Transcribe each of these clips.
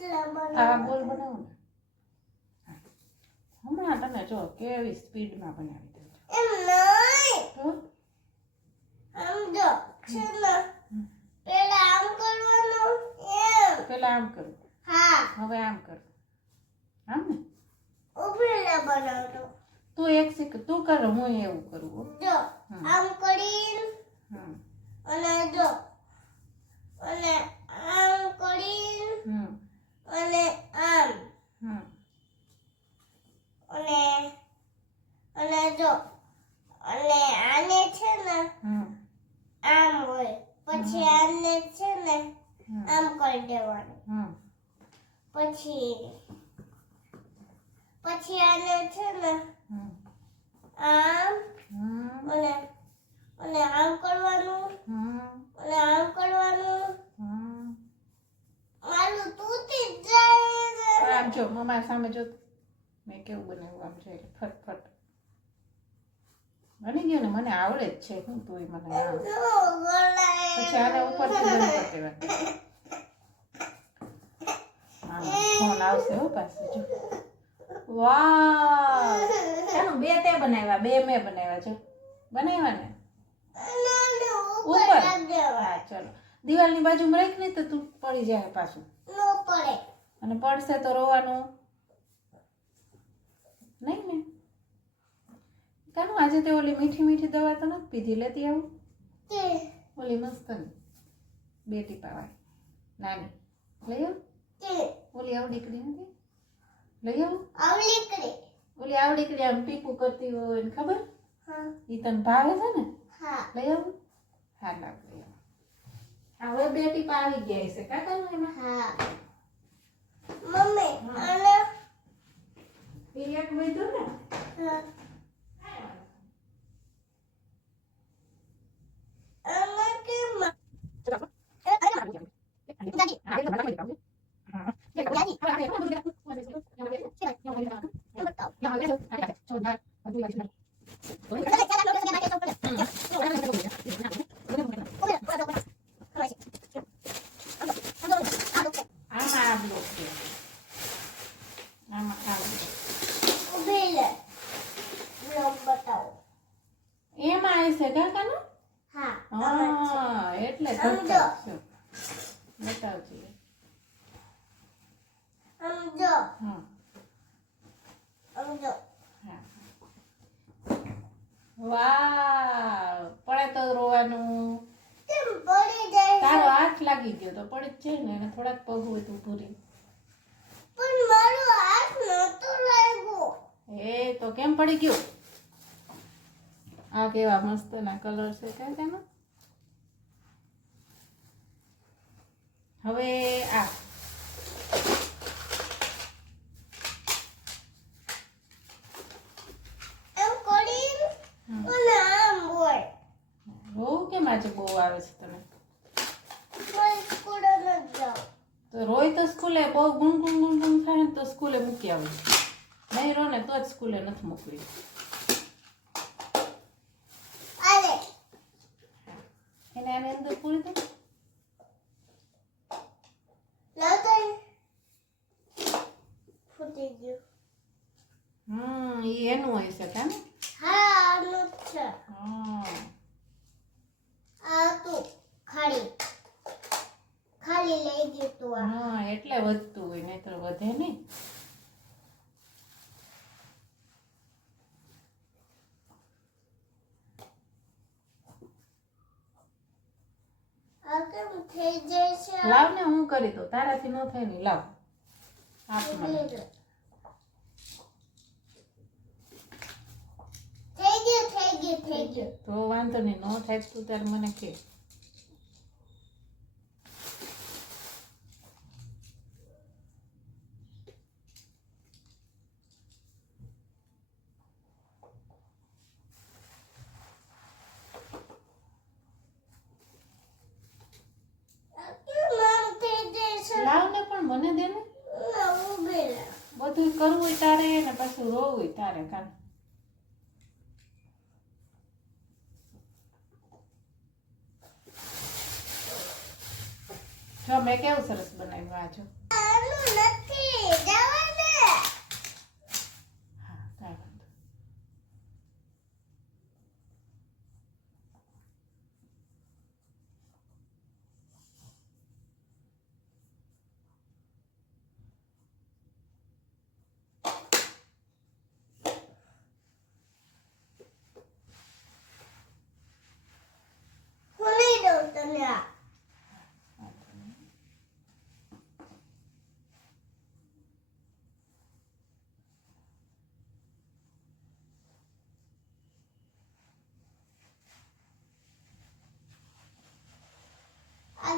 આવા ગોલ બનાવો ને. હમણાં તમે જો કેવી સ્પીડમાં બનાવી દો તો પેલા આમ કરું, હવે આમ કરું, આમ ને તું એક શીખ, તું કર હું એવું કરું હો. આમ કરીને હમ અને જો અને આમ કરીને હમ અને આમ હમ અને જો અને આને છે ને હમ આમ હોય પછી આને છે ને હમ આમ કરી દેવાનું હમ પછી આને છે ને હમ આમ હમ અને આમ કરવાનું હમ અને આમ કરવાનું હમ મારું તૂટી જાય આમ જો મમ્મા સામે જો મેં કેવું બનાવ્યું આમ છે ફટફટ બની ગયું ને. મને આવડે જ છે હું તું મને આવડે. પછી આને ઉપરથી બંધ કરી દેવાનું. ફોન આવશે હો પાછું જો. વાહ ચાલો બે તે બનાવ્યા, બે મેં બનાવ્યા જો. બનાવ્યા ને ઉપર. હા ચલો દિવાલની બાજુમાં રાખ ને તો તું પડી જાય પાછું. નો પડે અને પડશે તો રોવાનું નહીં ને. કાનું આજે તે ઓલી મીઠી મીઠી દવા તો નથી પીધી, લેતી આવું. ઓલી મસ્ત ને 2 ટીપા વાળી નાની લઈ આવું. ઓલી આવડીકડી નથી લઈ આવું. ઓલી આવડીકડી આમ ટીપું કરતી હોય ને ખબર, ઈ તને ભાવે છે ને. લઈ આવું. હા લાવ લઈ આવું. હા હવે 2 ટીપા આવી ગયા છે કાકાનું એમાં. મમ્મી અને ઈ એક વધ્યું ને. અને કેમ ઉભી લે બ્લોગ બતાવો. એમાં આવશે કાકાનું. હા હા એટલે સમજો. બતાવજે. સમજો હા સમજો હા. વાહ પડે તો રોવાનું. કેમ પડી જાય તારો હાથ લાગી ગયો તો પડી જ જાય ને. એને થોડાક પગ હોય તો ઊભું રહે. પણ મારો હાથ નતો લાગ્યો. એ તો કેમ પડી ગયું. આ કેવા મસ્ત ના કલર છે કાકાનો. હવે આ એમ કરીને અને આમ હોય. રોવું કેમ આજે બહુ આવે છે તને. મારે સ્કૂલે નથી જાવ. તો રોય તો સ્કૂલે બહુ ગુણગુણ ગુણગુણ થાય ને તો સ્કૂલે મૂકી આવું. નહીં રો ને તો જ સ્કૂલે નથી મૂકવી. આલે એને આની અંદર પૂરી દે. લાવતા ફૂટી ગયું. ઈ એનું હોય છે કાને. હા આનું જ છે. હા આ તું ખાલી લઈ ગયું તું આ. હા એટલે વધતું હોય નહીંતર વધે નહીં. આ કેમ થઈ જાય છે લાવ ને હું કરી દઉં. તારાથી ન થાય ને લાવ. આપ મને. થઈ ગયું. તો વાંધો નહીં. ન થાય તું તાર મને કે. લાવ ને પણ મને દે ને. બધું કરવું તારે ને પાછું રોવું તારે કાન. જો મેં કેવું સરસ બનાવ્યું આ જો.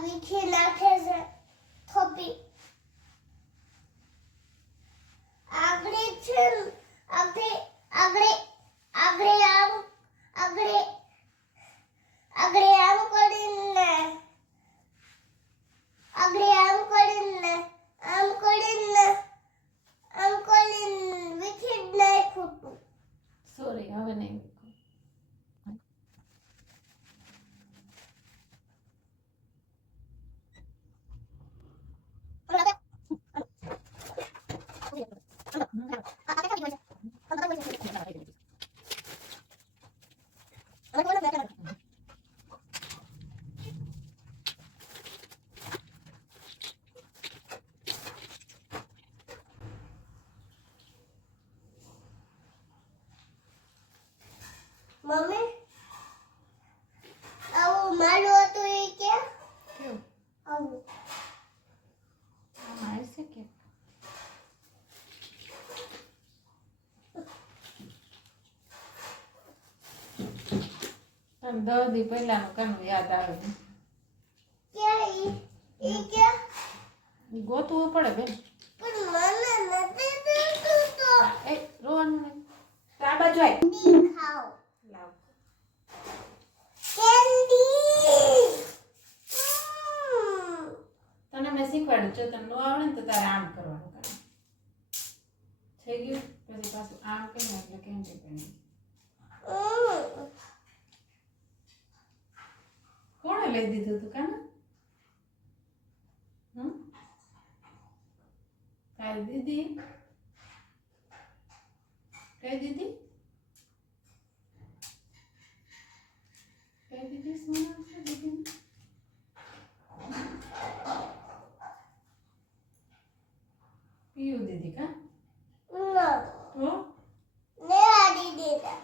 વીખી નાખે છે થોપી આગળ છે ને, આગળ આગળ આગળ આમ આગળ આગળ આમ કરીને આગળ આમ કરીને આમ કરીને આમ કરીને વીખી જ નાખ્યું તું. સોરી, હવે નહીં મૂકું. મમ્મી આવું મારું હતું એ કે કેવું? આવું આમાં આવશે કે? તને 10 દી પહેલાનું કાનું યાદ આવે છે? ક્યાં ઈ કે ઈ ગોતવું પડે બેન. પણ મને નથી દેતું તો એ રોવાનું નહીં. તો આ બાજુ આય. દી ખાઓ લાવ. કેન્ડી તને મેં શીખવાડ્યું, જો તને ન આવડે ને તો તારે આમ કરવાનું કામ. થઈ ગયું? પછી પાછું આમ કરીને એટલે કેન્ડી બની. કોણે લઈ દીધું તું કાને? તારી દીદી? કઈ દીદી? કઈ દીદી? શું નામ છે દીદીનું? પીયુ દીદી કા? તો ને આડી દીધા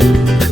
Thank you.